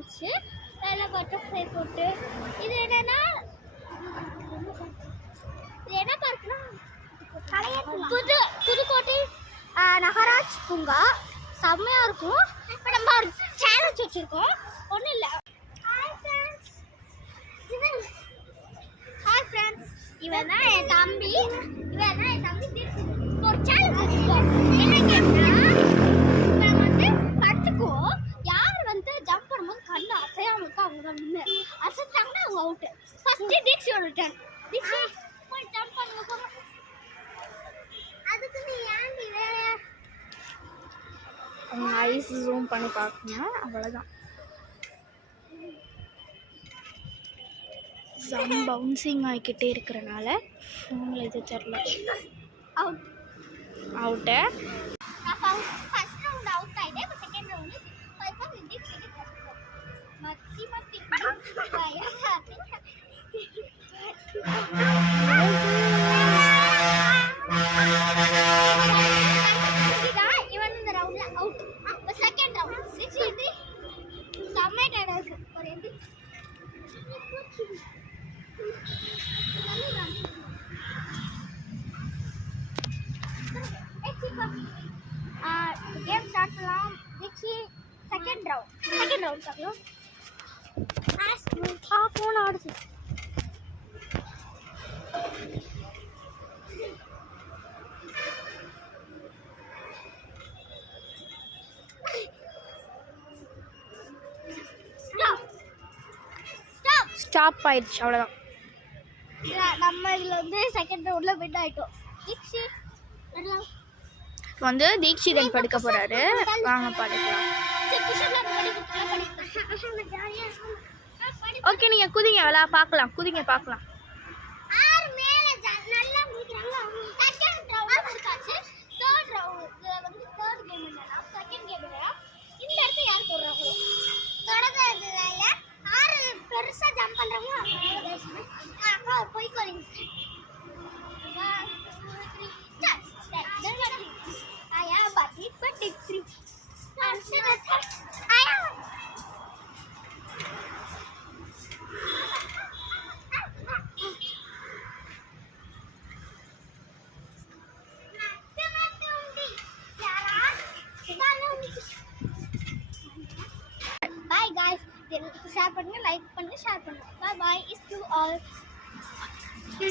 இருந்துச்சு. அதில் பட்டர்ஃப்ளை போட்டு இது என்னன்னா இது என்ன பார்க்குன்னா புதுக்கோட்டை நகராட்சி பூங்கா செம்மையாக இருக்கும். இப்போ நம்ம ஒரு சேலஞ்ச் வச்சுருக்கோம். ஒன்றும் இல்லை. ஹாய் ஃப்ரெண்ட்ஸ், இவன் தான் என் தம்பி. ஒரு சேலஞ்ச் வச்சுருக்கோம். என்ன கேட்டா நம்ம வந்து படுத்துக்குவோம். யார் வந்து ஜம்ப் பண்ணும்போது கண்ணு அசையாமல் இருக்கோ அவங்க தான் முன்னு. அசைச்சாங்கன்னா அவங்க அவுட்டு. ஃபஸ்ட்டு தீக்ஷியோட டர்ன். தீக்ஷி போய் ஜம்ப் பண்ணுங்க போங்க. அதுக்கு நீ ஏன்டி அவங்க ஐஸ் ஜூம் பண்ணி பார்க்கணும். அவ்வளோதான். சம் பவுன்சிங் ஆகிக்கிட்டே இருக்கிறனால ஃபோனில் இது தெரில. Out out. First round out ஆயிட்டே. இப்போ செகண்ட் ரவுண்ட் இப்போ தீக்ஷி மத்தி இவன் இந்த ரவுண்ட்ல அவுட். இப்போ செகண்ட் ரவுண்ட் தீக்ஷி இது சமையல் இருக்கு. ஒரு எது கேம் ஸ்டார்ட் பண்ணலாம். தீக்ஷி செகண்ட் ரவுண்ட் பார்க்கலாம். ஃபோன் ஆடுது. ஸ்டாப் ஆயிடுச்சு. அவ்வளோதான். நம்ம இதில் வந்து செகண்ட் ரவுண்டில் வின் ஆகிட்டோம். தீக்ஷி வந்து தீக்ஷிதன் படுக்க போகிறாரு. வாங்க படுக்கலாம். ஓகே, நீங்கள் குதிங்க. பார்க்கலாம். குதிங்க பார்க்கலாம். பெருசா ஜம்ப் பண்றவங்க